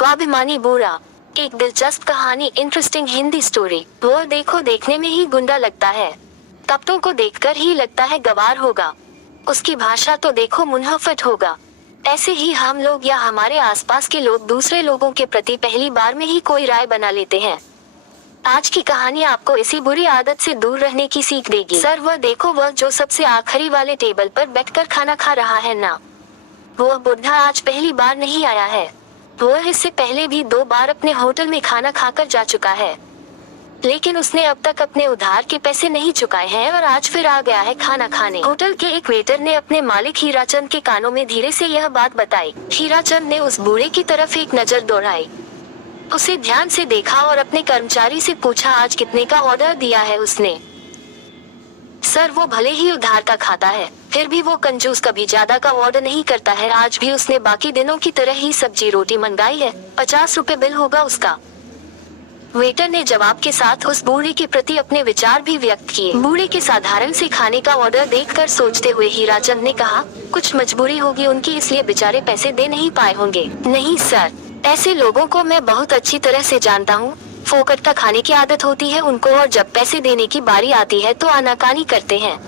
स्वाभिमानी बूढ़ा। एक दिलचस्प कहानी, इंटरेस्टिंग हिंदी स्टोरी। वो देखो देखने में ही गुंडा लगता है, कपड़ों को देखकर ही लगता है गवार होगा, उसकी भाषा तो देखो मुनहफट होगा। ऐसे ही हम लोग या हमारे आसपास के लोग दूसरे लोगों के प्रति पहली बार में ही कोई राय बना लेते हैं। आज की कहानी आपको इसी बुरी आदत से दूर रहने की सीख देगी। सर वह देखो, वह जो सबसे आखिरी वाले टेबल पर बैठकर खाना खा रहा है ना, वह बुढ़ा आज पहली बार नहीं आया है। वह इससे पहले भी 2 बार अपने होटल में खाना खाकर जा चुका है, लेकिन उसने अब तक अपने उधार के पैसे नहीं चुकाए हैं और आज फिर आ गया है खाना खाने। होटल के एक वेटर ने अपने मालिक हीराचंद के कानों में धीरे से यह बात बताई। हीराचंद ने उस बूढ़े की तरफ एक नजर दौड़ाई, उसे ध्यान से देखा और अपने कर्मचारी से पूछा, आज कितने का ऑर्डर दिया है उसने? सर वो भले ही उधार का खाता है, फिर भी वो कंजूस, कभी ज्यादा का ऑर्डर नहीं करता है। आज भी उसने बाकी दिनों की तरह ही सब्जी रोटी मंगाई है, 50 रुपए बिल होगा उसका। वेटर ने जवाब के साथ उस बूढ़े के प्रति अपने विचार भी व्यक्त किए। बूढ़े के साधारण से खाने का ऑर्डर देखकर सोचते हुए हीराचंद ने कहा, कुछ मजबूरी होगी उनकी, इसलिए बेचारे पैसे दे नहीं पाए होंगे। नहीं सर, ऐसे लोगों को मैं बहुत अच्छी तरह से जानता हूँ, फोकट का खाने की आदत होती है उनको, और जब पैसे देने की बारी आती है तो आनाकानी करते हैं।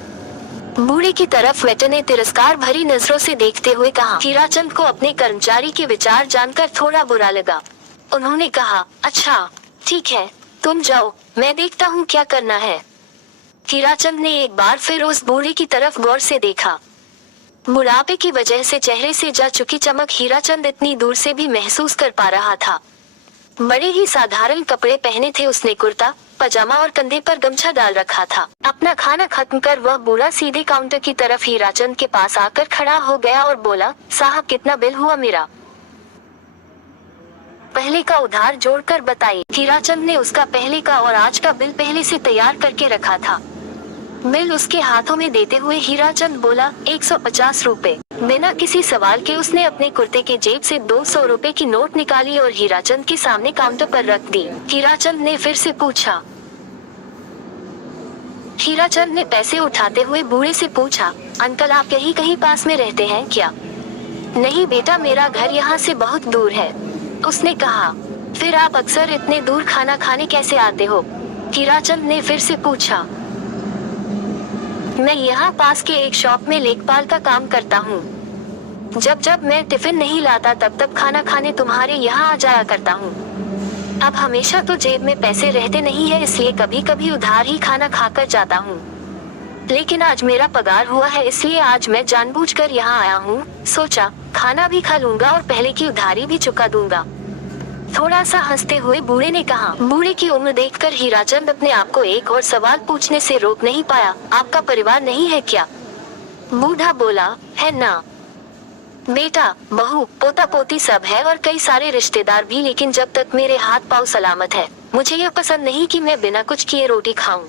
बूढ़े की तरफ वेटर ने तिरस्कार भरी नजरों से देखते हुए कहा। हीराचंद को अपने कर्मचारी के विचार जानकर थोड़ा बुरा लगा। उन्होंने कहा, अच्छा ठीक है, तुम जाओ, मैं देखता हूँ क्या करना है। हीराचंद ने एक बार फिर उस बूढ़े की तरफ गौर से देखा। बुढ़ापे की वजह से चेहरे से जा चुकी चमक हीराचंद इतनी दूर से भी महसूस कर पा रहा था। बड़े ही साधारण कपड़े पहने थे उसने, कुर्ता पजामा और कंधे पर गमछा डाल रखा था। अपना खाना खत्म कर वह बूढ़ा सीधे काउंटर की तरफ हीराचंद के पास आकर खड़ा हो गया और बोला, साहब कितना बिल हुआ मेरा? पहले का उधार जोड़कर बताइए। हीराचंद ने उसका पहले का और आज का बिल पहले से तैयार करके रखा था। बिल उसके हाथों में देते हुए हीराचंद बोला, 150 रुपए। बिना किसी सवाल के उसने अपने कुर्ते के जेब से 200 रुपए की नोट निकाली और हीराचंद के सामने काउंटर पर रख दी। हीराचंद ने फिर से पूछा। हीराचंद ने पैसे उठाते हुए बूढ़े से पूछा, अंकल आप यही कहीं पास में रहते हैं क्या? नहीं बेटा, मेरा घर यहाँ से बहुत दूर है, उसने कहा। फिर आप अक्सर इतने दूर खाना खाने कैसे आते हो? हीराचंद ने फिर से पूछा। मैं यहाँ पास के एक शॉप में लेखपाल का काम करता हूँ। जब जब मैं टिफिन नहीं लाता तब तब खाना खाने तुम्हारे यहाँ आ जाया करता हूँ। अब हमेशा तो जेब में पैसे रहते नहीं है, इसलिए कभी कभी उधार ही खाना खाकर जाता हूँ, लेकिन आज मेरा पगार हुआ है इसलिए आज मैं जानबूझकर यहाँ आया हूँ। सोचा खाना भी खा लूंगा और पहले की उधारी भी चुका दूंगा। थोड़ा सा हंसते हुए बूढ़े ने कहा। बूढ़े की उम्र देखकर हीराचंद अपने आप को एक और सवाल पूछने से रोक नहीं पाया, आपका परिवार नहीं है क्या? बूढ़ा बोला, है ना बेटा, बहू पोता पोती सब है और कई सारे रिश्तेदार भी, लेकिन जब तक मेरे हाथ पाँव सलामत है मुझे यह पसंद नहीं कि मैं बिना कुछ किए रोटी खाऊं।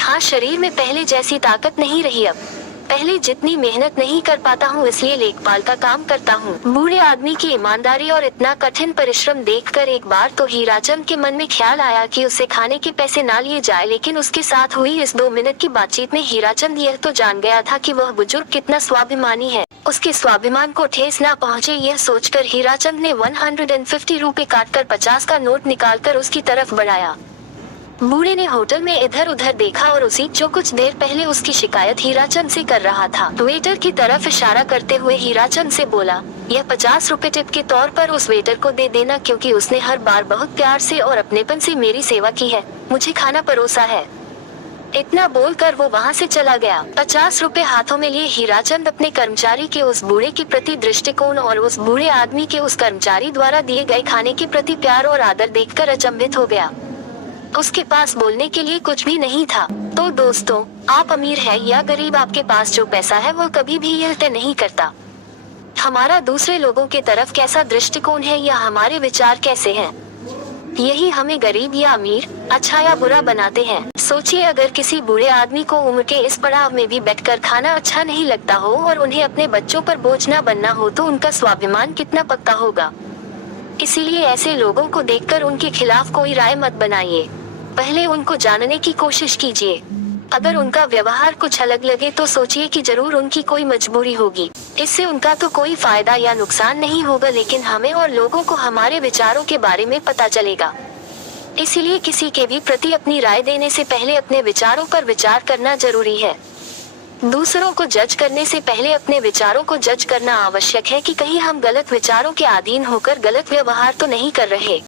हाँ, शरीर में पहले जैसी ताकत नहीं रही, अब पहले जितनी मेहनत नहीं कर पाता हूँ, इसलिए लेखपाल का काम करता हूँ। बूढ़े आदमी की ईमानदारी और इतना कठिन परिश्रम देखकर एक बार तो हीराचंद के मन में ख्याल आया कि उसे खाने के पैसे ना लिए जाए, लेकिन उसके साथ हुई इस 2 मिनट की बातचीत में हीराचंद यह तो जान गया था कि वह बुजुर्ग कितना स्वाभिमानी है। उसके स्वाभिमान को ठेस ना पहुँचे यह सोचकर हीराचंद ने 150 रुपए काटकर 50 का नोट निकालकर उसकी तरफ बढ़ाया। बूढ़े ने होटल में इधर उधर देखा और उसी जो कुछ देर पहले उसकी शिकायत हीराचंद से कर रहा था, वेटर की तरफ इशारा करते हुए हीराचंद से बोला, यह 50 रुपए टिप के तौर पर उस वेटर को दे देना, क्योंकि उसने हर बार बहुत प्यार से और अपनेपन से मेरी सेवा की है, मुझे खाना परोसा है। इतना बोलकर वो वहाँ से चला गया। 50 रुपए हाथों में लिए हीराचंद अपने कर्मचारी के उस बूढ़े के प्रति दृष्टिकोण और उस बूढ़े आदमी के उस कर्मचारी द्वारा दिए गए खाने के प्रति प्यार और आदर देखकर अचंभित हो गया। उसके पास बोलने के लिए कुछ भी नहीं था। तो दोस्तों, आप अमीर है या गरीब, आपके पास जो पैसा है वो कभी भी यह तय नहीं करता हमारा दूसरे लोगों के तरफ कैसा दृष्टिकोण है या हमारे विचार कैसे हैं। यही हमें गरीब या अमीर, अच्छा या बुरा बनाते हैं। सोचिए, अगर किसी बूढ़े आदमी को उम्र के इस पड़ाव में भी बैठकर खाना अच्छा नहीं लगता हो और उन्हें अपने बच्चों पर बोझ न बनना हो तो उनका स्वाभिमान कितना पक्का होगा। इसीलिए ऐसे लोगों को देखकर उनके खिलाफ कोई राय मत बनाइए, पहले उनको जानने की कोशिश कीजिए। अगर उनका व्यवहार कुछ अलग लगे तो सोचिए कि जरूर उनकी कोई मजबूरी होगी। इससे उनका तो कोई फायदा या नुकसान नहीं होगा, लेकिन हमें और लोगों को हमारे विचारों के बारे में पता चलेगा। इसीलिए किसी के भी प्रति अपनी राय देने से पहले अपने विचारों पर विचार करना जरूरी है। दूसरों को जज करने से पहले अपने विचारों को जज करना आवश्यक है कि कहीं हम गलत विचारों के अधीन होकर गलत व्यवहार तो नहीं कर रहे।